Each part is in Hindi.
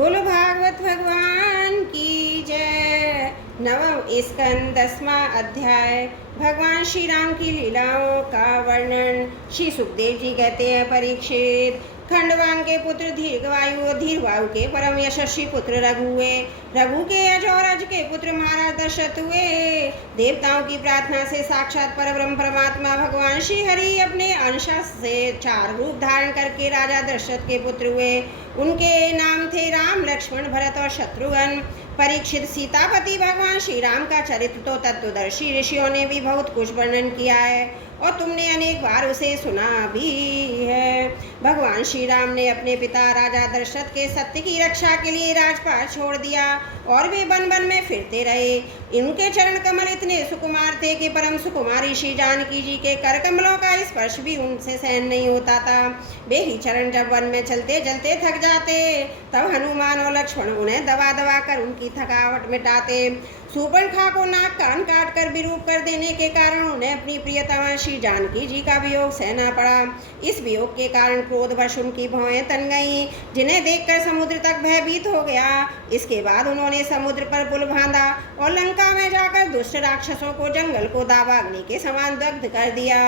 बोलो भागवत भगवान की जय। नवम स्कंद 10वां अध्याय। भगवान श्री राम की लीलाओं का वर्णन। श्री सुखदेव जी कहते हैं, परीक्षित, खंडवान के पुत्र दीर्घवायु और धीरवायु के परम यशस्वी पुत्र रघु हुए। रघु के यज और अज के पुत्र महाराज दशरथ हुए। देवताओं की प्रार्थना से साक्षात परब्रह्म परमात्मा भगवान श्री हरि अपने अंश से 4 रूप धारण करके राजा दशरथ के पुत्र हुए। उनके नाम थे राम, लक्ष्मण, भरत और शत्रुघ्न। परीक्षित, सीतापति भगवान श्री राम का चरित्र तो तत्वदर्शी ऋषियों ने भी बहुत कुछ वर्णन किया है और तुमने अनेक बार उसे सुना भी है। भगवान श्री राम ने अपने पिता राजा दशरथ के सत्य की रक्षा के लिए राजपाट छोड़ दिया और वे वन वन में फिरते रहे। इनके चरण कमल इतने सुकुमार थे कि परम सुकुमारी श्री जानकी जी के कर कमलों का स्पर्श भी उनसे सहन नहीं होता था। वे ही चरण जब वन में चलते चलते थक जाते तब हनुमान और लक्ष्मण उन्हें दबा दबा कर उनकी थकावट मिटाते। सूर्पणखा को नाक कान काट कर विरूप कर देने के कारण उन्हें अपनी प्रियतमा श्री जानकी जी का वियोग सहना पड़ा। इस वियोग के कारण क्रोधवश उनकी भौहें तन गईं, जिन्हें देखकर समुद्र तक भयभीत हो गया। इसके बाद उन्होंने समुद्र पर पुल बांधा और लंका में जाकर दुष्ट राक्षसों को जंगल को दावाग्नि के समान दग्ध कर दिया।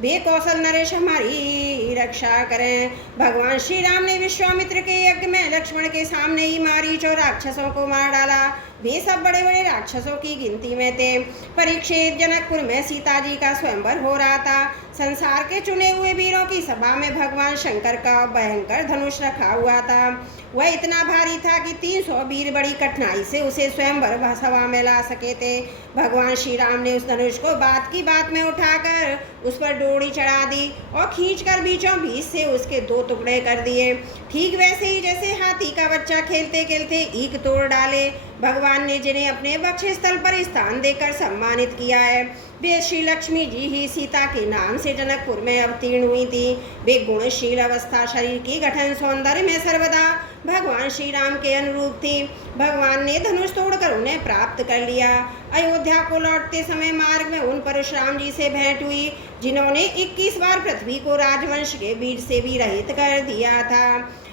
वे कौशल नरेश हमारी रक्षा करें। भगवान श्री राम ने विश्वामित्र के यज्ञ में लक्ष्मण के सामने ही मारीच और राक्षसों को मार डाला। वे सब बड़े बड़े राक्षसों की गिनती में थे। परीक्षित, जनकपुर में सीता जी का स्वयंवर हो रहा था। संसार के चुने हुए वीरों की सभा में भगवान शंकर का भयंकर धनुष रखा हुआ था। वह इतना भारी था कि 300 वीर बड़ी कठिनाई से उसे स्वयंवर सभा में ला सके थे। भगवान श्री राम ने उस धनुष को बात की बात में उठाकर उस पर डोरी चढ़ा दी और खींचकर बीचों बीच से उसके 2 टुकड़े कर दिए। ठीक वैसे ही जैसे हाथी का बच्चा खेलते खेलते ईख तोड़ डाले। भगवान ने जिन्हें अपने वक्षस्थल पर स्थान देकर सम्मानित किया है, वे श्री लक्ष्मी जी ही सीता के नाम से जनकपुर में अवतीर्ण हुई थी। वे गुणशील अवस्था, शरीर की गठन, सौंदर्य में सर्वदा भगवान श्री राम के अनुरूप थी। भगवान ने धनुष तोड़कर उन्हें प्राप्त कर लिया। अयोध्या को लौटते समय मार्ग में उन परशुराम जी से भेंट हुई, जिन्होंने 21 बार पृथ्वी को राजवंश के बीज से भी रहित कर दिया था।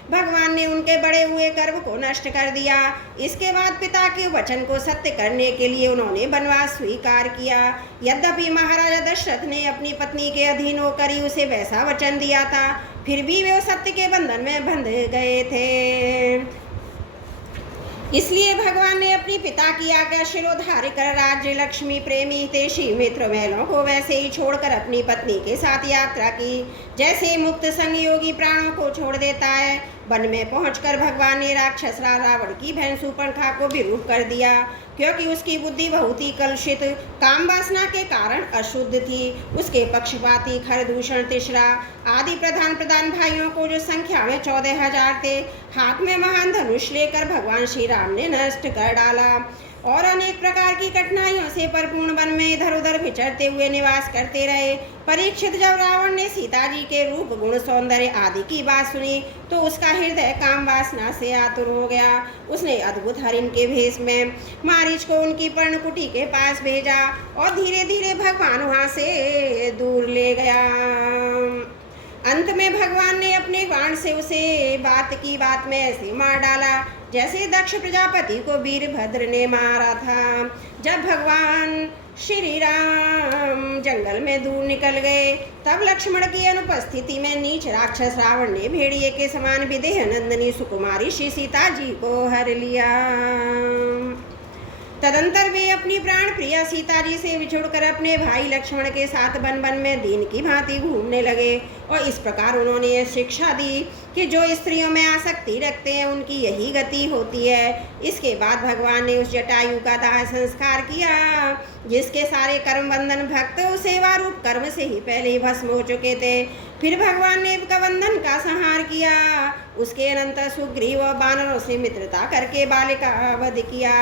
भगवान ने उनके बड़े हुए गर्व को नष्ट कर दिया। इसके बाद पिता के वचन को सत्य करने के लिए उन्होंने वनवास स्वीकार किया। यद्यपि महाराजा दशरथ ने अपनी पत्नी के अधीन होकर ही उसे वैसा वचन दिया था, फिर भी वे सत्य के बंधन में बंध गए थे। इसलिए भगवान ने अपनी पिता की आज्ञा शिरोधार्य कर राज्य, लक्ष्मी, प्रेमी, हितैषी, मित्र, महलों को वैसे ही छोड़कर अपनी पत्नी के साथ यात्रा की, जैसे मुक्त संयोगी प्राणों को छोड़ देता है। वन में पहुंचकर भगवान ने राक्षस रावण की बहन सूर्पणखा को विरूप कर दिया, क्योंकि उसकी बुद्धि बहुत ही कलुषित काम वासना के कारण अशुद्ध थी। उसके पक्षपाती, खरदूषण, तिश्रा आदि प्रधान भाइयों को, जो संख्या में 14,000 थे, हाथ में महान धनुष लेकर भगवान श्री राम ने नष्ट कर डाला और अनेक प्रकार की कठिनाइयों से परिपूर्ण वन में इधर उधर विचरते हुए निवास करते रहे। परीक्षित, जब रावण ने सीता जी के रूप, गुण, सौंदर्य आदि की बात सुनी तो उसका हृदय काम वासना से आतुर हो गया। उसने अद्भुत हरिण के भेष में मारीच को उनकी पर्णकुटी के पास भेजा और धीरे धीरे भगवान वहाँ से दूर ले गया। अंत में भगवान ने अपने बाण से उसे बात की बात में ऐसे मार डाला जैसे दक्ष प्रजापति को वीरभद्र ने मारा था। जब भगवान श्री राम जंगल में दूर निकल गए तब लक्ष्मण की अनुपस्थिति में नीच राक्षस रावण ने भेड़िए के समान विदेह नंदनी सुकुमारी श्री सीता जी को हर लिया। तदंतर वे अपनी प्राण प्रिया सीता जी से बिछुड़कर अपने भाई लक्ष्मण के साथ वन वन में दीन की भांति घूमने लगे और इस प्रकार उन्होंने यह शिक्षा दी कि जो स्त्रियों में आसक्ति रखते हैं उनकी यही गति होती है। इसके बाद भगवान ने उस जटायु का दाह संस्कार किया, जिसके सारे कर्म बंधन भक्त सेवा रूप कर्म से ही पहले ही भस्म हो चुके थे। फिर भगवान ने कबंधन का संहार किया। उसके अनंतर सुग्रीव और बानरों से मित्रता करके बालिका वध किया।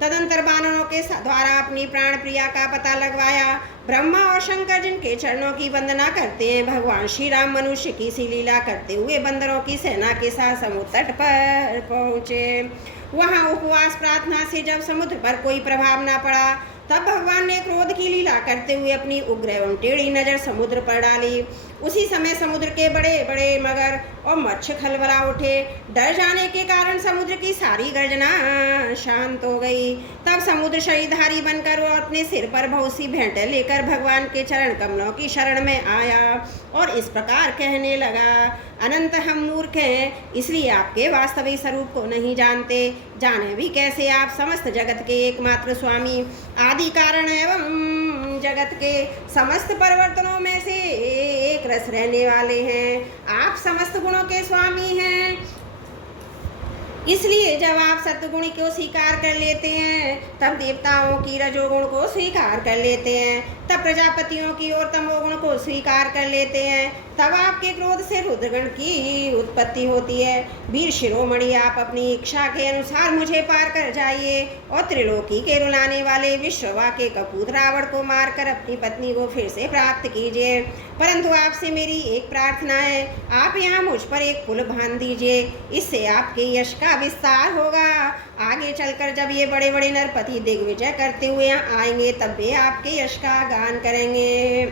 तदंतर बानरों के द्वारा अपनी प्राण प्रिया का पता लगवाया। ब्रह्मा और शंकर जिनके चरणों की वंदना करते हैं, भगवान श्री राम मनुष्य की सी लीला करते हुए बंदरों की सेना के साथ समुद्र तट पर पहुँचे। वहाँ उपवास प्रार्थना से जब समुद्र पर कोई प्रभाव न पड़ा तब भगवान ने क्रोध की लीला करते हुए अपनी उग्र एवं टेढ़ी नजर समुद्र पर डाली। उसी समय समुद्र के बड़े बड़े मगर और मत्स्य खलबला उठे। डर जाने के कारण समुद्र समुद्र की सारी गर्जना शांत हो गई। तब समुद्र शरीरधारी बनकर वो अपने सिर पर बहुत सी भेंटें लेकर भगवान के चरण कमलों की शरण में आया और इस प्रकार कहने लगा, अनंत हम मूर्ख हैं, इसलिए आपके वास्तविक स्वरूप को नहीं जानते। जाने भी कैसे आप समस्त जगत के एकमात्र स्वामी, आदि कारण एवं जगत के समस्त परिवर्तनों में से एक रस रहने वाले हैं। आप समस्त गुणों के स्वामी हैं, इसलिए जब आप सत्वगुण को स्वीकार कर लेते हैं तब देवताओं की रजोगुण को स्वीकार कर लेते हैं, तब प्रजापतियों की और तमोगुण को स्वीकार कर लेते हैं, तब आपके क्रोध से रुद्रगण की उत्पत्ति होती है। वीर शिरोमणि, आप अपनी इच्छा के अनुसार मुझे पार कर जाइए और त्रिलोकी के रुलाने वाले विश्ववा के कपूत रावण को मारकर अपनी पत्नी को फिर से प्राप्त कीजिए। परंतु आपसे मेरी एक प्रार्थना है, आप यहाँ मुझ पर एक पुल बांध दीजिए, इससे आपके यश का विस्तार होगा। आगे चलकर जब ये बड़े बड़े नरपति दिग्विजय करते हुए यहाँ आएंगे तब वे आपके यश का गान करेंगे।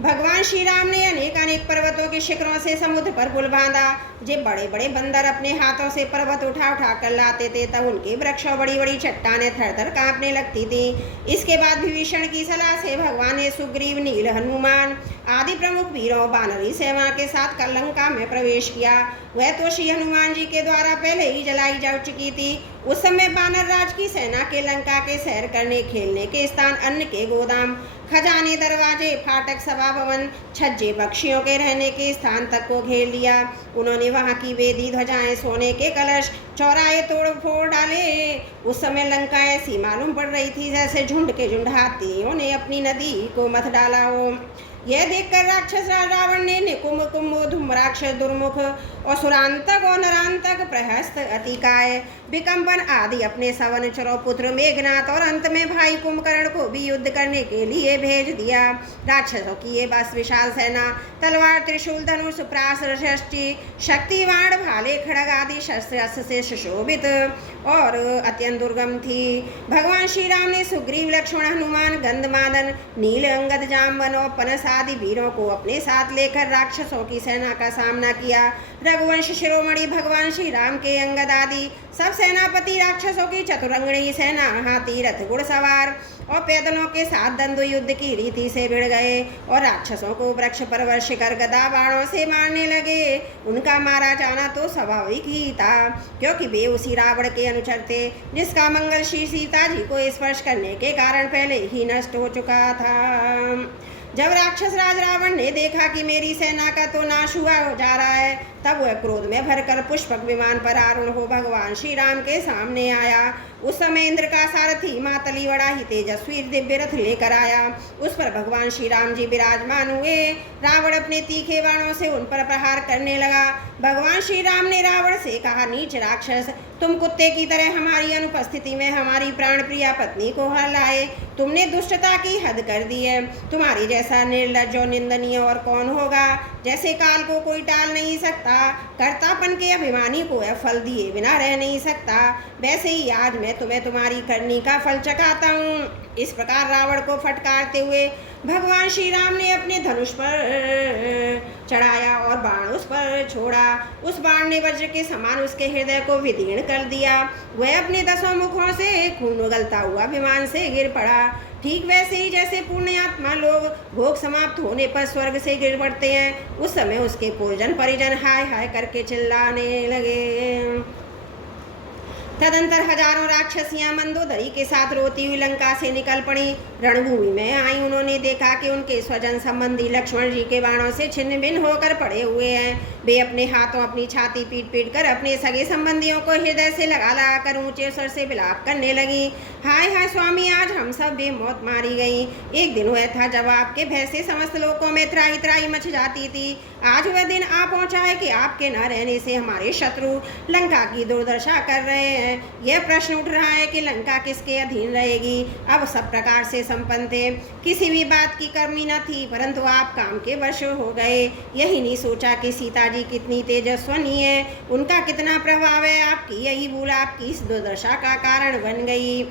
भगवान श्री राम ने अनेक अनेक पर्वतों के शिखरों से समुद्र पर पुल बांधा। जब बड़े बड़े बंदर अपने हाथों से पर्वत उठा उठा कर लाते थे तब उनके वृक्षों बड़ी बड़ी चट्टानें थर थर कांपने लगती थी। इसके बाद विभीषण की सलाह से भगवान ने सुग्रीव, नील, हनुमान आदि प्रमुख वीरों बानरी सेना के साथ लंका में प्रवेश किया। वह तो श्री हनुमान जी के द्वारा पहले ही जलाई जा चुकी थी। उस समय बानर राज की सेना के लंका के सैर करने, खेलने के स्थान, अन्न के गोदाम, खजाने, दरवाजे, फाटक, सभा भवन, छज्जे, पक्षियों के रहने के स्थान तक को घेर लिया। उन्होंने वहाँ की वेदी, ध्वजाएं, सोने के कलश, चौराहे तोड़ फोड़ डाले। उस समय लंका ऐसी मालूम पड़ रही थी जैसे झुंड के झुंड हाथियों ने अपनी नदी को मथ डाला हो। यह देखकर राक्षस रावण ने निकुम, कुंभ, धूम्राक्ष, दुर्मुख और सुरांतक और नरांतक, प्रहस्त, अतिकाय, विकम्पन आदि अपने सवन चरो पुत्र मेघनाथ और अंत में भाई कुंभकर्ण को भी युद्ध करने के लिए भेज दिया। राक्षसों की ये बस विशाल सेना तलवार, त्रिशूल, धनुष, प्रास, षष्टि, शक्ति, बाण, भाले, खड़ग आदि शस्त्र से सुशोभित और अत्यंत दुर्गम थी। भगवान श्री राम ने सुग्रीव, लक्ष्मण, हनुमान, गंधमादन, नील, अंगद, जामवन और पनस आदि वीरों को अपने साथ लेकर राक्षसों की सेना का सामना किया। रघुवंश शिरोमणि भगवान श्री राम के अंगद आदि सब सेनापति राक्षसों की चतुरंगणी सेना, हाथी, रथ, घुड़सवार और पैदलों के साथ द्वंद्व युद्ध की रीति से भिड़ गए और राक्षसों को वृक्ष पर वर्ष कर गदा बाणों से मारने लगे। उनका मारा जाना तो स्वाभाविक ही था, क्योंकि वे उसी रावण के अनुचर थे जिसका मंगल श्री सीता जी को स्पर्श करने के कारण पहले ही नष्ट हो चुका था। जब राक्षस राज रावण ने देखा कि मेरी सेना का तो नाश हुआ जा रहा है, तब वह क्रोध में भरकर पुष्पक विमान पर आरूढ़ हो भगवान श्री राम के सामने आया। उस समय इंद्र का सारथी मातली बड़ा ही तेजस्वी दिव्य रथ लेकर आया। उस पर भगवान श्री राम जी विराजमान हुए। रावण अपने तीखे बाणों से उन पर प्रहार करने लगा। भगवान श्री राम ने रावण से कहा, नीच राक्षस, तुम कुत्ते की तरह हमारी अनुपस्थिति में हमारी प्राण प्रिया पत्नी को हर लाए। तुमने दुष्टता की हद कर दी है। तुम्हारी जैसा निर्लज्ज और निंदनीय और कौन होगा। जैसे काल को कोई टाल नहीं सकता, कर्तापन के अभिमानी को यह फल दिए बिना रह नहीं सकता, वैसे ही आज मैं तुम्हें तुम्हारी करनी का फल चखाता हूँ। इस प्रकार रावण को फटकारते हुए भगवान श्री राम ने अपने धनुष पर चढ़ाया और बाण उस पर छोड़ा। उस बाण ने वज्र के समान उसके हृदय को विदीर्ण कर दिया। वह अपने 10 मुखों से खून उगलता हुआ विमान से गिर पड़ा। ठीक वैसे ही जैसे पुण्यात्मा लोग भोग समाप्त होने पर स्वर्ग से गिर पड़ते हैं, उस समय उसके पूर्वजन परिजन हाय हाय करके चिल्लाने लगे। तदंतर हजारों राक्षसियां मंदोदरी के साथ रोती हुई लंका से निकल पड़ी। रणभूमि में आई उन्होंने देखा कि उनके स्वजन संबंधी लक्ष्मण जी के बाणों से छिन्न भिन्न होकर पड़े हुए हैं। वे अपने हाथों अपनी छाती पीट पीट कर अपने सगे संबंधियों को हृदय से लगा लगा कर ऊंचे स्वर से विलाप करने लगी। हाय हाय स्वामी, आज हम सब बेमौत मारी गई। एक दिन हुआ था जब आपके भय से समस्त लोकों में त्राही त्राही मच जाती थी। आज वह दिन आ पहुंचा है कि आपके न रहने से हमारे शत्रु लंका की दुर्दशा कर रहे हैं। यह प्रश्न उठ रहा है कि लंका किसके अधीन रहेगी। अब सब प्रकार से संपन्न थे, किसी भी बात की कमी न थी, परंतु आप काम के वश हो गए। यही नहीं सोचा कि सीता जी कितनी तेजस्विनी है, उनका कितना प्रभाव है। आपकी यही भूल आपकी इस दुर्दशा का कारण बन गई।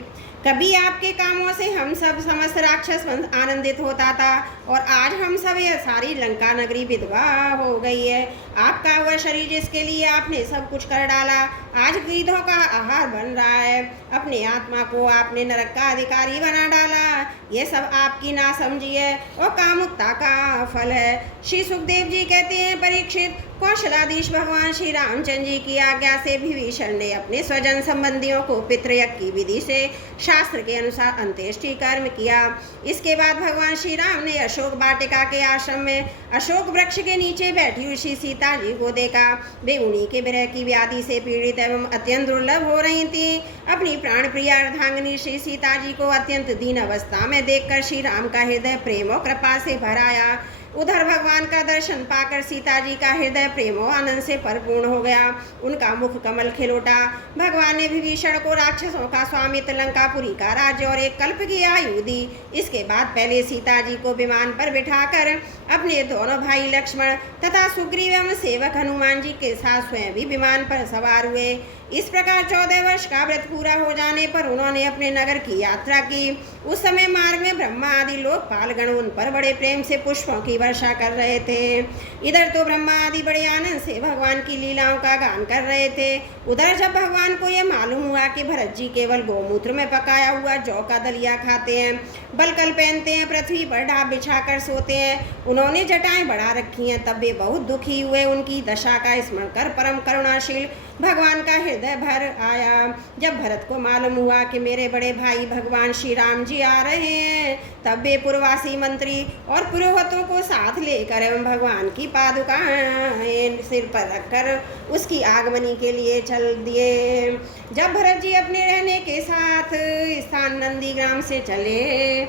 कभी आपके कामों से हम सब समस्त राक्षस वंश आनंदित होता था और आज हम सब यह सारी लंका नगरी विधवा हो गई है। आपका वह शरीर जिसके लिए आपने सब कुछ कर डाला आज गीधों का आहार बन रहा है। अपने आत्मा को आपने नरक का अधिकारी बना डाला। ये सब आपकी नासमझी है और कामुकता का फल है। श्री सुखदेव जी कहते हैं, परीक्षित, कौशलाधीश भगवान श्री रामचंद्र जी की आज्ञा से विभीषण ने अपने स्वजन संबंधियों को पितृयज्ञ की विधि से शास्त्र के अनुसार अंत्येष्टि कर्म किया। इसके बाद भगवान श्री राम ने अशोक वाटिका के आश्रम में अशोक वृक्ष के नीचे बैठी हुई श्री सीता जी को देखा। वे उन्हीं के विरह की व्याधि से पीड़ित एवं अत्यंत दुर्लभ हो रही थी। अपनी प्राण प्रिया अर्धांगिनी श्री सीता जी को अत्यंत दीन अवस्था में देखकर श्री राम का हृदय प्रेम और कृपा से भर आया। उधर भगवान का दर्शन पाकर सीता जी का हृदय प्रेम और आनंद से परिपूर्ण हो गया। उनका मुख कमल खिल उठा। भगवान ने विभीषण को राक्षसों का स्वामित्व, लंकापुरी का राज्य और एक कल्प की आयु दी। इसके बाद पहले सीता जी को विमान पर बिठाकर अपने दोनों भाई लक्ष्मण तथा सुग्रीव एवं सेवक हनुमान जी के साथ स्वयं भी विमान पर सवार हुए। इस प्रकार 14 वर्ष का व्रत पूरा हो जाने पर उन्होंने अपने नगर की यात्रा की। उस समय मार्ग में ब्रह्मा आदि लोकपाल गण उन पर बड़े प्रेम से पुष्पों की वर्षा कर रहे थे। इधर तो ब्रह्मा आदि बड़े आनंद से भगवान की लीलाओं का गान कर रहे थे। उधर जब भगवान को यह मालूम हुआ कि भरत जी केवल गौमूत्र में पकाया हुआ जौ का दलिया खाते हैं, बलकल पहनते हैं, पृथ्वी पर ढाब बिछाकर सोते हैं, उन्होंने जटाएं बढ़ा रखी हैं, तब वे बहुत दुखी हुए। उनकी दशा का स्मरण कर परम करुणाशील भगवान का हृदय भर आया। जब भरत को मालूम हुआ कि मेरे बड़े भाई भगवान श्री राम जी आ रहे हैं, तब वे पूर्ववासी मंत्री और पुरोहितों को साथ लेकर एवं भगवान की पादुकाएं सिर पर रखकर उसकी आगमनी के लिए चल दिए। जब भरत जी अपने रहने के साथ स्थान नंदीग्राम से चले,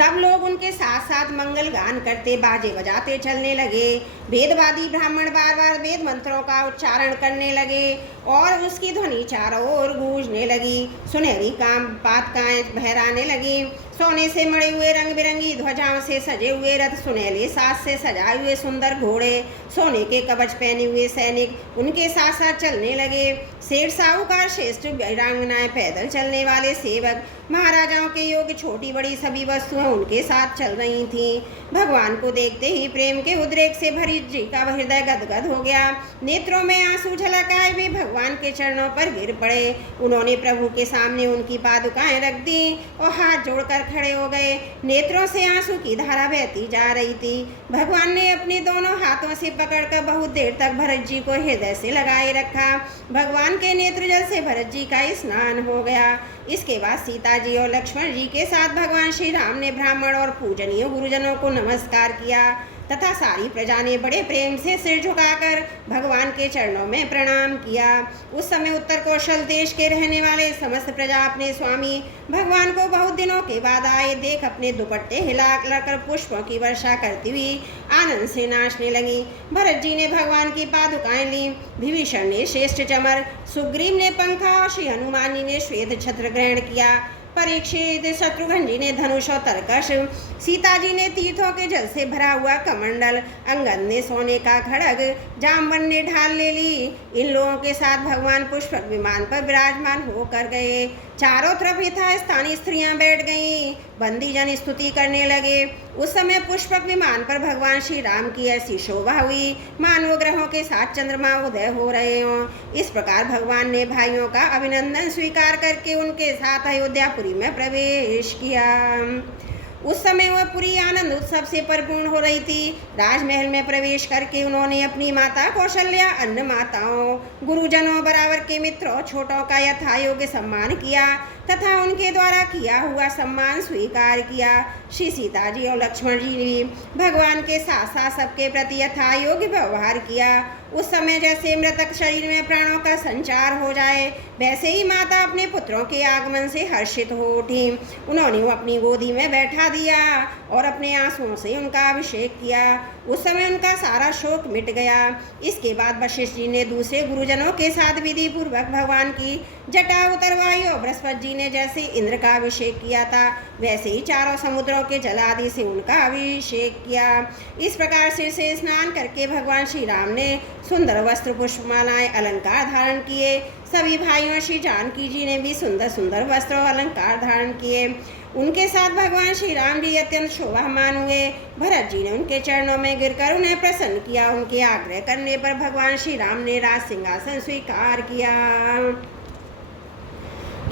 तब लोग उनके साथ साथ मंगल गान करते बाजे बजाते चलने लगे। वेदवादी ब्राह्मण बार बार वेद मंत्रों का उच्चारण करने लगे और उसकी ध्वनि चारों ओर गूंजने लगी। सुनहरी पातकाएं बहराने लगी। सोने से मड़े हुए रंग बिरंगी ध्वजाओं से सजे हुए रथ, सुनहले साज से सजाए हुए सुंदर घोड़े, सोने के कवच पहने हुए सैनिक उनके साथ साथ चलने लगे। सेठ साहूकार, श्रेष्ठ वीरांगनाएं, पैदल चलने वाले सेवक, महाराजाओं के योग्य छोटी बड़ी सभी वस्तुएं उनके साथ चल रही थीं। भगवान को देखते ही प्रेम के उद्रेक से भरी जी का हृदय गदगद हो गया। नेत्रों में आंसू झलक आए। वे भगवान के चरणों पर गिर पड़े। उन्होंने प्रभु के सामने उनकी पादुकाएं रख दी और हाथ जोड़कर खड़े हो गए। नेत्रों से आंसू की धारा बहती जा रही थी। भगवान ने अपने दोनों हाथों से पकड़कर बहुत देर तक भरत जी को हृदय से लगाए रखा। भगवान के नेत्र जल से भरत जी का स्नान हो गया। इसके बाद सीता जी और लक्ष्मण जी के साथ भगवान श्री राम ने ब्राह्मण और पूजनीय गुरुजनों को नमस्कार किया तथा सारी प्रजा ने बड़े प्रेम से सिर झुकाकर भगवान के चरणों में प्रणाम किया। उस समय उत्तर कौशल देश के रहने वाले समस्त प्रजा अपने स्वामी भगवान को बहुत दिनों के बाद आए देख अपने दुपट्टे हिलाकर पुष्पों की वर्षा करती हुई आनंद से नाचने लगी। भरत जी ने भगवान की पादुकाएं ली, विभीषण ने श्रेष्ठ चमर, सुग्रीव ने पंखा और श्री हनुमान जी ने श्वेत छत्र ग्रहण किया। परीक्षित, शत्रुघ्न जी ने धनुष और तरकश, सीता जी ने तीर्थों के जल से भरा हुआ कमंडल, अंगद ने सोने का खड़ग, जामवन ने ढाल ले ली। इन लोगों के साथ भगवान पुष्पक विमान पर विराजमान होकर गए। चारों तरफ यथा स्थानीय स्त्रियां बैठ गईं। बंदीजन स्तुति करने लगे। उस समय पुष्पक विमान पर भगवान श्री राम की ऐसी शोभा हुई मानो ग्रहों के साथ चंद्रमा उदय हो रहे हों। इस प्रकार भगवान ने भाइयों का अभिनंदन स्वीकार करके उनके साथ अयोध्यापुरी में प्रवेश किया। उस समय वह पुरी आनंद उत्सव से परिपूर्ण हो रही थी। राजमहल में प्रवेश करके उन्होंने अपनी माता कौशल्या, अन्य माताओं, गुरुजनों, बराबर के मित्रों, छोटों का यथा योग्य सम्मान किया तथा उनके द्वारा किया हुआ सम्मान स्वीकार किया। श्री सीता जी और लक्ष्मण जी ने भगवान के साथ साथ सबके प्रति यथा योग्य व्यवहार किया। उस समय जैसे मृतक शरीर में प्राणों का संचार हो जाए, वैसे ही माता अपने पुत्रों के आगमन से हर्षित हो उठी। उन्होंने वो अपनी गोदी में बैठा दिया और अपने आंसुओं से उनका अभिषेक किया। उस समय उनका सारा शोक मिट गया। इसके बाद वशिष्ठ जी ने दूसरे गुरुजनों के साथ विधि पूर्वक भगवान की जटा उतरवाई और बृहस्पति जी ने जैसे इंद्र का अभिषेक किया था, वैसे ही चारों समुद्रों के जल आदि से उनका अभिषेक किया। इस प्रकार से स्नान करके भगवान श्री राम ने सुंदर वस्त्र पुष्पमालाएं अलंकार धारण किए। सभी भाइयों श्री जानकी जी ने भी सुंदर सुंदर वस्त्र और अलंकार धारण किए। उनके साथ भगवान श्री राम जी अत्यंत शोभामान हुए। भरत जी ने उनके चरणों में गिरकर उन्हें प्रसन्न किया। उनके आग्रह करने पर भगवान श्री राम ने राज सिंहासन स्वीकार किया।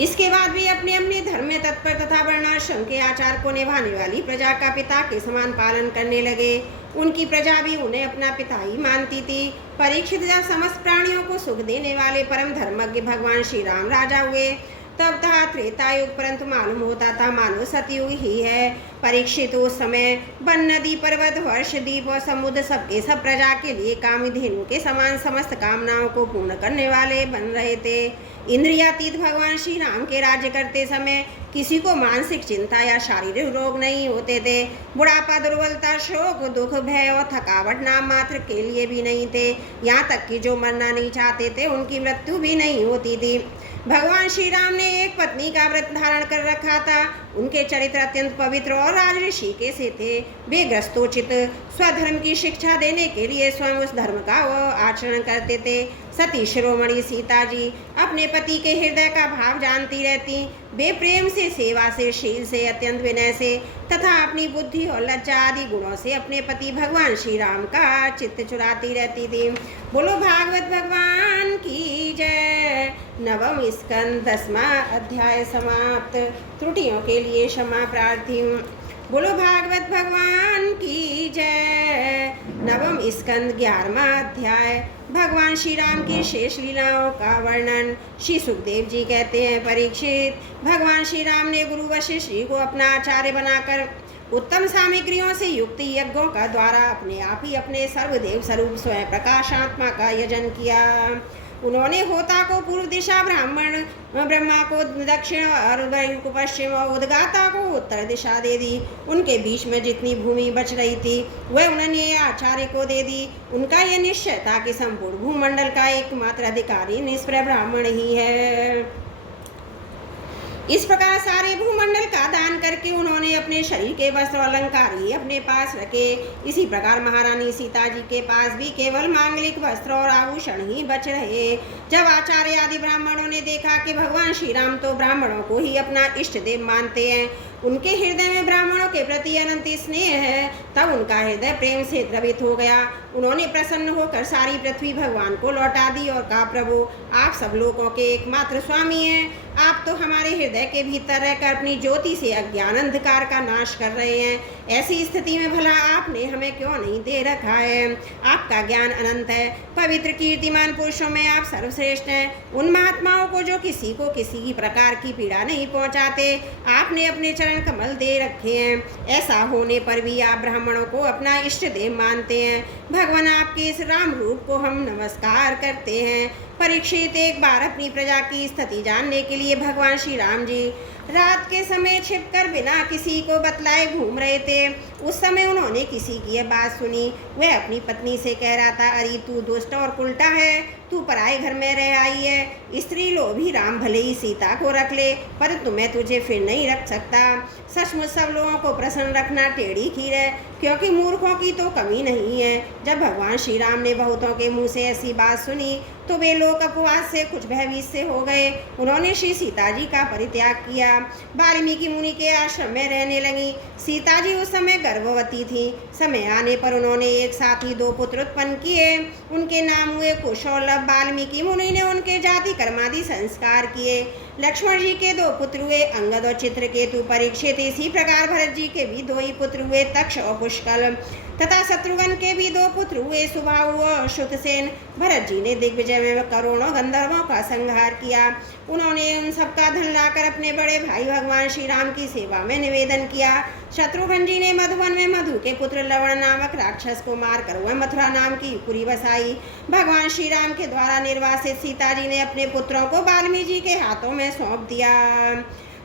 इसके बाद भी अपने अपने धर्म में तत्पर तथा वर्णाश्रम के आचार को निभाने वाली प्रजा का पिता के समान पालन करने लगे। उनकी प्रजा भी उन्हें अपना पिता ही मानती थी। परीक्षित जब समस्त प्राणियों को सुख देने वाले परम धर्मज्ञ भगवान श्री राम राजा हुए तब था त्रेता युग, परंतु मालूम होता था मानो सतयुग ही है। परीक्षित उस समय वन, नदी, पर्वत, वर्ष, द्वीप और समुद्र सबके सब प्रजा के लिए कामधेनु के समान समस्त कामनाओं को पूर्ण करने वाले बन रहे थे। इंद्रियातीत भगवान श्री राम के राज्य करते समय किसी को मानसिक चिंता या शारीरिक रोग नहीं होते थे। बुढ़ापा, दुर्बलता, शोक, दुख, भय और थकावट नाम मात्र के लिए भी नहीं थे। यहाँ तक कि जो मरना नहीं चाहते थे उनकी मृत्यु भी नहीं होती थी। भगवान श्री राम ने एक पत्नी का व्रत धारण कर रखा था। उनके चरित्र अत्यंत पवित्र और राजऋषि के से थे। वे ग्रस्तोचित स्वधर्म की शिक्षा देने के लिए स्वयं उस धर्म का वह आचरण करते थे। सती शिरोमणि सीता जी अपने पति के हृदय का भाव जानती रहती। वे प्रेम से, सेवा से, शील से, अत्यंत विनय से तथा अपनी बुद्धि और लज्जा आदि गुणों से अपने पति भगवान श्री राम का चित्त चुराती रहती थी। बोलो भागवत भगवान की जय। नवम स्कंद 10वां अध्याय समाप्त। त्रुटियों के लिए क्षमा प्रार्थी हूँ। बोलो भागवत भगवान की जय। नवम स्कंद 11वां अध्याय। भगवान श्री राम की शेष लीलाओं का वर्णन। श्री सुखदेव जी कहते हैं, परीक्षित, भगवान श्री राम ने गुरु वशिष्ठ जी को अपना आचार्य बनाकर उत्तम सामग्रियों से युक्त यज्ञों का द्वारा अपने आप ही अपने सर्वदेव स्वरूप स्वयं प्रकाशात्मा का यजन किया। उन्होंने होता को पूर्व दिशा, ब्राह्मण ब्रह्मा को दक्षिण और वायु को पश्चिम और उद्गाता को उत्तर दिशा दे दी। उनके बीच में जितनी भूमि बच रही थी वह उन्होंने आचार्य को दे दी। उनका यह निश्चय था कि संपूर्ण भूमंडल का एकमात्र अधिकारी निष्प्रय ब्राह्मण ही है। इस प्रकार सारे भूमंडल का दान करके उन्होंने अपने शरीर के वस्त्र और अलंकार ही अपने पास रखे। इसी प्रकार महारानी सीता जी के पास भी केवल मांगलिक वस्त्र और आभूषण ही बच रहे। जब आचार्य आदि ब्राह्मणों ने देखा कि भगवान श्री राम तो ब्राह्मणों को ही अपना इष्ट देव मानते हैं, उनके हृदय में ब्राह्मणों के प्रति अनंत स्नेह है, तब उनका हृदय प्रेम से द्रवित हो गया। उन्होंने प्रसन्न होकर सारी पृथ्वी भगवान को लौटा दी और कहा, प्रभु आप सब लोगों के एकमात्र स्वामी हैं। आप तो हमारे हृदय के भीतर रहकर अपनी ज्योति से अज्ञान अंधकार का नाश कर रहे हैं। ऐसी स्थिति में भला आपने हमें क्यों नहीं दे रखा है? आपका ज्ञान अनंत है। पवित्र कीर्तिमान पुरुषों में आप सर्वश्रेष्ठ हैं। उन महात्माओं को जो किसी को किसी प्रकार की पीड़ा नहीं पहुंचाते, आपने अपने चरण कमल दे रखे हैं। ऐसा होने पर भी आप ब्राह्मणों को अपना इष्ट देव मानते हैं। भगवान आपके इस राम रूप को हम नमस्कार करते हैं। परीक्षित, एक बार अपनी प्रजा की स्थिति जानने के लिए भगवान श्री राम जी रात के समय छिपकर बिना किसी को बतलाए घूम रहे थे। उस समय उन्होंने किसी की यह बात सुनी। वह अपनी पत्नी से कह रहा था, अरे तू दुष्ट और उल्टा है, तू पराए घर में रह आई है। स्त्री लोभी राम भले ही सीता को रख ले, परंतु मैं तुझे फिर नहीं रख सकता। सचमुच सब लोगों को प्रसन्न रखना टेढ़ी खीर है, क्योंकि मूर्खों की तो कमी नहीं है। जब भगवान श्री राम ने बहुतों के मुँह से ऐसी बात सुनी तो वे लोग अपवाद से कुछ भयभीत से हो गए। उन्होंने श्री सीता जी का परित्याग किया, वाल्मीकि मुनि के आश्रम में रहने लगी। सीता जी उस समय गर्भवती थी। समय आने पर उन्होंने एक साथ ही 2 पुत्र उत्पन्न किए। उनके नाम हुए कुश और लव। वाल्मीकि मुनि ने उनके जाति कर्मादि संस्कार किए। लक्ष्मण जी के 2 पुत्र हुए, अंगद और चित्रकेतु। परीक्षित, इसी प्रकार भरत जी के भी 2 ही पुत्र हुए, तक्ष और पुष्कल। तथा शत्रुघ्न के भी 2 पुत्र हुए, सुबाहु और श्रुतसेन। भरत जी ने दिग्विजय में करोड़ों गंधर्वों का संहार किया। उन्होंने उन सबका धन लाकर अपने बड़े भाई भगवान श्री राम की सेवा में निवेदन किया। शत्रुघ्न जी ने मधुवन में मधु के पुत्र लवण नामक राक्षस को मारकर वह मथुरा नाम की पुरी बसाई। भगवान श्री राम के द्वारा निर्वासित सीता जी ने अपने पुत्रों को वाल्मीकि जी के हाथों में सौंप दिया।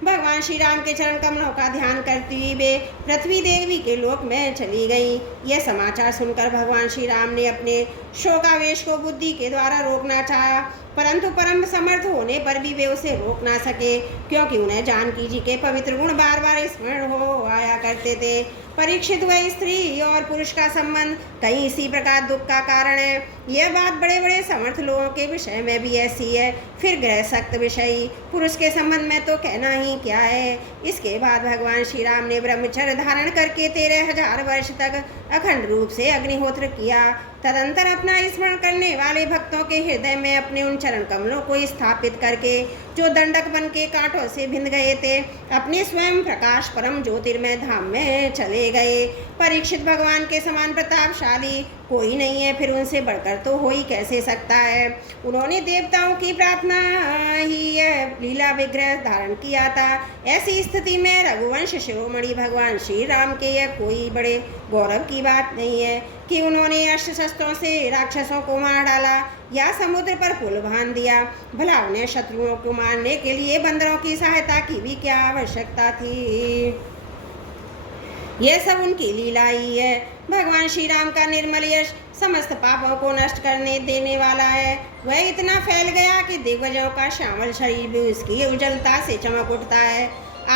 भगवान श्री राम के चरण कमलों का ध्यान करती हुई वे पृथ्वी देवी के लोक में चली गईं। यह समाचार सुनकर भगवान श्री राम ने अपने शोकावेश को बुद्धि के द्वारा रोकना चाहा, परंतु परम समर्थ होने पर भी वे उसे रोक ना सके, क्योंकि उन्हें जानकी जी के पवित्र गुण बार बार स्मरण हो आया करते थे। परीक्षित, वह स्त्री और पुरुष का संबंध कहीं इसी प्रकार दुख का कारण है। यह बात बड़े बड़े समर्थ लोगों के विषय में भी ऐसी है। फिर गृहस्थ विषयी पुरुष के संबंध में तो कहना ही क्या है। इसके बाद भगवान श्री राम ने ब्रह्मचर्य धारण करके 13,000 वर्ष तक अखंड रूप से अग्निहोत्र किया। तदंतर अपना स्मरण करने वाले भक्तों के हृदय में अपने उन चरण कमलों को स्थापित करके, जो दंडक बन के कांटों से भिंद गए थे, अपने स्वयं प्रकाश परम ज्योतिर्मय धाम में चले गए। परीक्षित, भगवान के समान प्रतापशाली कोई नहीं है, फिर उनसे बढ़कर तो हो ही कैसे सकता है। उन्होंने देवताओं की प्रार्थना ही यह लीला विग्रह धारण किया था। ऐसी स्थिति में रघुवंश शिरोमणि भगवान श्री राम के यह कोई बड़े गौरव की बात नहीं है कि उन्होंने अस्त्र शस्त्रों से राक्षसों को मार डाला या समुद्र पर पुल बांध दिया। भला उन्हें शत्रुओं को मारने के लिए बंदरों की सहायता की भी क्या आवश्यकता थी। यह सब उनकी लीला ही है। भगवान श्री राम का निर्मल यश समस्त पापों को नष्ट करने देने वाला है। वह इतना फैल गया कि दिग्गजों का श्यामल शरीर भी उसकी उज्ज्वलता से चमक उठता है।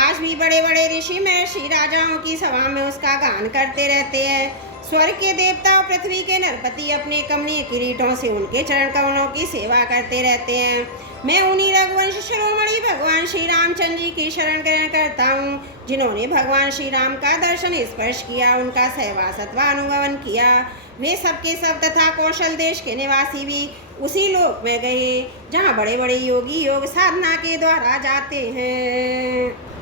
आज भी बड़े बड़े ऋषि महर्षि राजाओं की सभा में उसका गान करते रहते हैं। स्वर्ग के देवता और पृथ्वी के नरपति अपने कमनीय किरीटों से उनके चरण कमलों की सेवा करते रहते हैं। मैं उन्हीं रघुवंश शिरोमणि भगवान श्री रामचंद्र जी की शरण ग्रहण करता हूँ, जिन्होंने भगवान श्री राम का दर्शन स्पर्श किया, उनका सहवासत्व अनुभवन किया। वे सबके सब तथा कौशल देश के निवासी भी उसी लोक में गए जहाँ बड़े बड़े योगी योग साधना के द्वारा जाते हैं।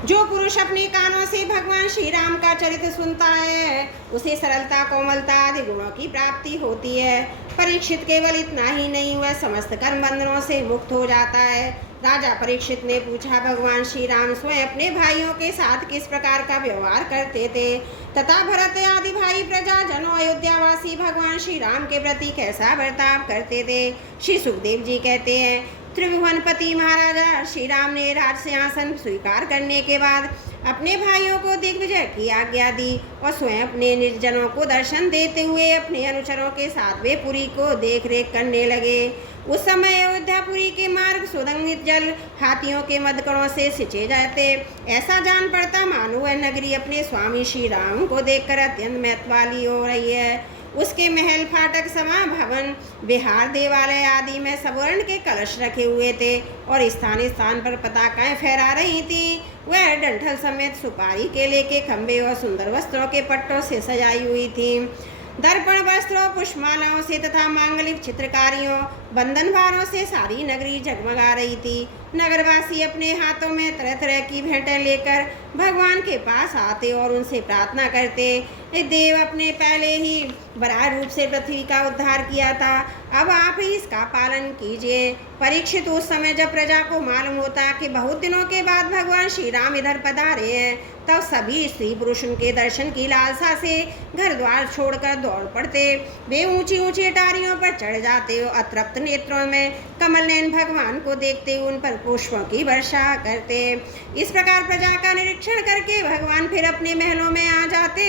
जो पुरुष अपने कानों से भगवान श्री राम का चरित्र सुनता है, उसे सरलता, कोमलता आदि गुणों की प्राप्ति होती है। परीक्षित, केवल इतना ही नहीं, वह समस्त कर्म बंधनों से मुक्त हो जाता है। राजा परीक्षित ने पूछा, भगवान श्री राम स्वयं अपने भाइयों के साथ किस प्रकार का व्यवहार करते थे तथा भरत आदि भाई प्रजाजनों अयोध्यावासी भगवान श्री राम के प्रति कैसा बर्ताव करते थे। श्री सुखदेव जी कहते हैं, त्रिभुवनपति महाराजा श्री राम ने राज सिंहासन स्वीकार करने के बाद अपने भाइयों को दिग्विजय की आज्ञा दी और स्वयं अपने निर्जनों को दर्शन देते हुए अपने अनुचरों के साथ वे पुरी को देख रेख करने लगे। उस समय अयोध्यापुरी के मार्ग सुगंधित जल हाथियों के मदकड़ों से सिंचे जाते। ऐसा जान पड़ता मानो वह नगरी अपने स्वामी श्री राम को देखकर अत्यंत महत्व वाली हो रही है। उसके महल, फाटक, सभा भवन, विहार, देवालय आदि में स्वर्ण के कलश रखे हुए थे और स्थान स्थान पर पताकाएं फहरा रही थी। वह डंठल समेत सुपारी, केले के खंभे और सुंदर वस्त्रों के पट्टों से सजाई हुई थी। दर्पण वस्त्रों, पुष्पमालाओं से तथा मांगलिक चित्रकारियों, बंधन भारों से सारी नगरी जगमगा रही थी। नगरवासी अपने हाथों में तरह तरह की भेंटें लेकर भगवान के पास आते और उनसे प्रार्थना करते। देव, अपने पहले ही बराह रूप से पृथ्वी का उद्धार किया था, अब आप ही इसका पालन कीजिए। परीक्षित, उस समय जब प्रजा को मालूम होता कि बहुत दिनों के बाद भगवान श्री राम इधर पधारे हैं, तब सभी स्त्री पुरुष उनके दर्शन की लालसा से घर द्वार छोड़कर दौड़ पड़ते। वे ऊंची ऊंची अटारियों पर चढ़ जाते और अतृप्त नेत्रों में कमल नयन भगवान को देखते उन पर पुष्पों की वर्षा करते। इस प्रकार प्रजा का निरीक्षण करके भगवान फिर अपने महलों में आ जाते।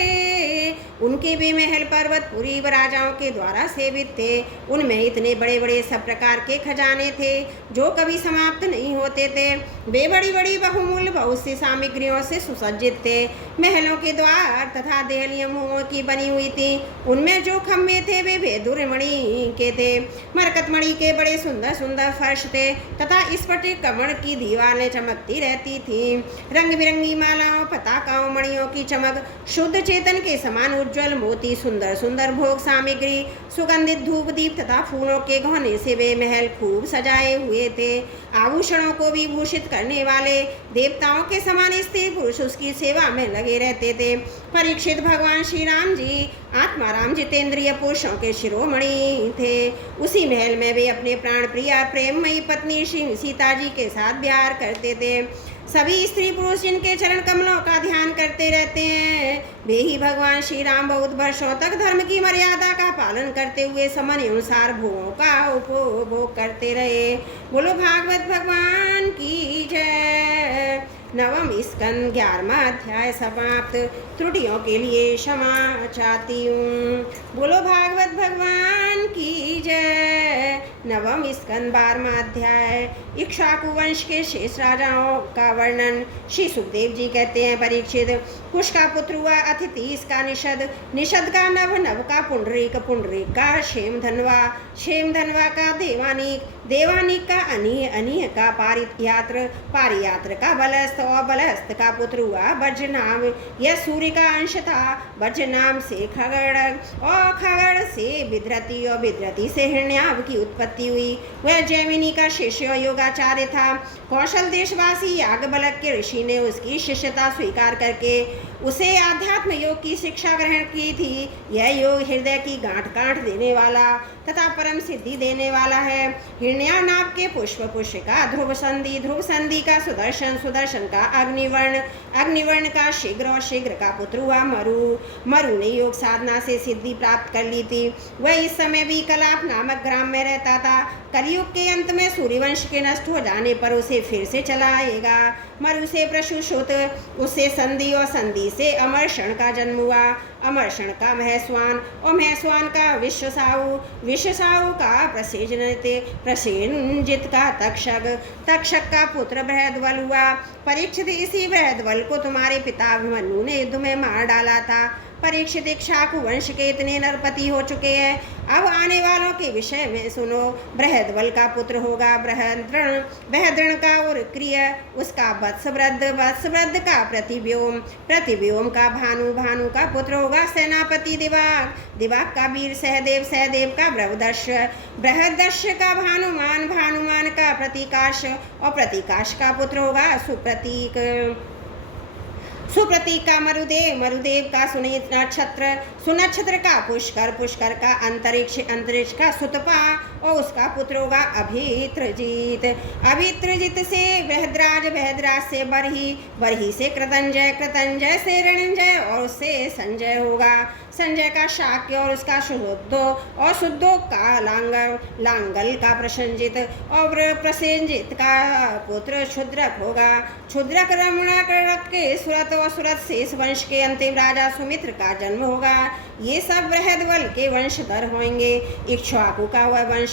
उनके भी महल पर्वतपुरी राजाओं के द्वारा सेवित थे। उनमें इतने बड़े बड़े सब प्रकार के खजाने थे जो कभी समाप्त नहीं होते थे। वे बड़ी बड़ी बहुमूल्य बहुत सी सामग्रियों से सुसज्जित थे। महलों के द्वार तथा देहलियां मुहों की बनी हुई थी। उनमें जो खम्भे थे वे भेदुरमणि के थे। मरकतमणि के बड़े सुंदर सुंदर फर्श थे तथा स्फटिक कमल की दीवारें चमकती रहती थी। रंग बिरंगी मालाओं, पताकाओं, मणियों की चमक, शुद्ध चेतन के समान उज्ज्वल मोती, सुंदर सुंदर भोग सामग्री, सुगंधित धूप दीप तथा फूलों के गहने से वे महल खूब सजाए हुए थे। आभूषणों को भी भूषित करने वाले देवताओं के समान स्त्री पुरुष उसकी सेवा में लगे रहते थे। परीक्षित, भगवान श्री राम जी आत्माराम जितेंद्रिय पुरुषों के शिरोमणि थे। उसी महल में वे अपने प्राण प्रिया प्रेममयी पत्नी श्री सीता जी के साथ विहार करते थे। सभी स्त्री पुरुष जिनके चरण कमलों का ध्यान करते रहते हैं, वे ही भगवान श्री राम बहुत वर्षों तक धर्म की मर्यादा का पालन करते हुए समय अनुसार भोगों का उपभोग करते रहे। बोलो भागवत भगवान की जय। नवम स्कंद 11वां अध्याय समाप्त। त्रुटियों के लिए क्षमा चाहती हूँ। बोलो भागवत भगवान की जय। नवम स्कंद 12वां अध्याय। इक्ष्वाकु वंश के शेष राजाओं का वर्णन। श्री सुखदेव जी कहते हैं, परीक्षित, कुश का पुत्र हुआ अतिथि, इसका निषद, निषद का नभ, नभ का पुंडरीक, पुंडरीक का क्षेम धनवा, क्षेम धनवा का देवानीक, देवानीक का अनीय, अनीय का पारियात्र, पारियात्र का बलस्त, और बलस्त का पुत्र हुआ वज्र नाम। यह सूर्य का अंश था। वज्र नाम से खगड़, और खगड़ से विद्रति, और विद्रति से हिरण्याभ की उत्पत्ति हुई। वह जैमिनी का शिष्य योगाचार्य था। कौशल देशवासी याज्ञवल्क्य के ऋषि ने उसकी शिष्यता स्वीकार करके उसे आध्यात्म योग की शिक्षा ग्रहण की थी। यह योग हृदय की गांठ काट देने वाला तथा परम सिद्धि देने वाला है। हिरण्यानाभ के पुष्प, पुष्प का ध्रुव संधि, ध्रुव संधि का सुदर्शन, सुदर्शन का अग्निवर्ण, अग्निवर्ण का शीघ्र, और शीघ्र का पुत्र हुआ मरु। मरु ने योग साधना से सिद्धि प्राप्त कर ली थी। वह इस समय भी कलाप नामक ग्राम में रहता था। कलयुग के अंत में सूर्यवंश के नष्ट हो जाने पर उसे फिर से चला आएगा। मरु से प्रशुश्रुत, उससे संधि, और संधि से अमरषण का जन्म हुआ। अमरषण का महेश्वान, और महेश्वान का विश्वसाहु, विश्वसाहु का प्रसेनजित, प्रसेनजित का तक्षक, तक्षक का पुत्र बृहद्बल हुआ। परीक्षित, इसी बृहद्बल को तुम्हारे पिता अभिमन्यु ने युद्ध में मार डाला था। परीक्षित, इक्ष्वाकु वंश के इतने नरपति हो चुके हैं। अब आने वालों के विषय में सुनो। बृहद्बल का पुत्र होगा बृहद्रण, बृहद्रण का उर्क्रिय, उसका वत्सवृद्ध, वत्सवृद्ध का प्रतिव्योम, प्रतिव्योम का भानु, भानु का पुत्र होगा सेनापति दिवाक, दिवाक का वीर सहदेव, सहदेव का बृहदर्श, बृहदर्श का भानुमान, भानुमान का प्रतीकाश, और प्रतीकाश का पुत्र होगा सुप्रतीक, सुप्रतीक का मरुदेव, मरुदेव का सुनक्षत्र, सुनक्षत्र का पुष्कर, पुष्कर का अंतरिक्ष, अंतरिक्ष का सुतपा, और उसका पुत्र होगा अभित्रजित, अभित्रजित से बृहद्राज, बृहद्राज से बरही, बरही से कृतंजय, कृतंजय से रणंजय, और उससे संजय होगा। संजय का शाक्य, और उसका शुद्धो, और शुद्धो का लांगल, लांगल का प्रसंजित, और प्रसेनजित का पुत्र क्षुद्रक होगा। क्षुद्रक रमणक के सुरत, और सुरत से इस वंश के अंतिम राजा सुमित्र का जन्म होगा। ये सब बृहद्बल के वंशधर होंगे। इक्ष्वाकु का वह वंश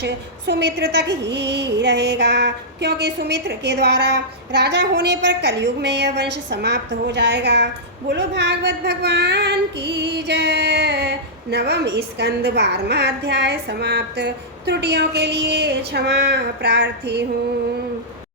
सुमित्र तक ही रहेगा, क्योंकि सुमित्र के द्वारा राजा होने पर कलयुग में यह वंश समाप्त हो जाएगा। बोलो भागवत भगवान की जय। नवम स्कंद 12वां अध्याय समाप्त। त्रुटियों के लिए क्षमा प्रार्थी हूँ।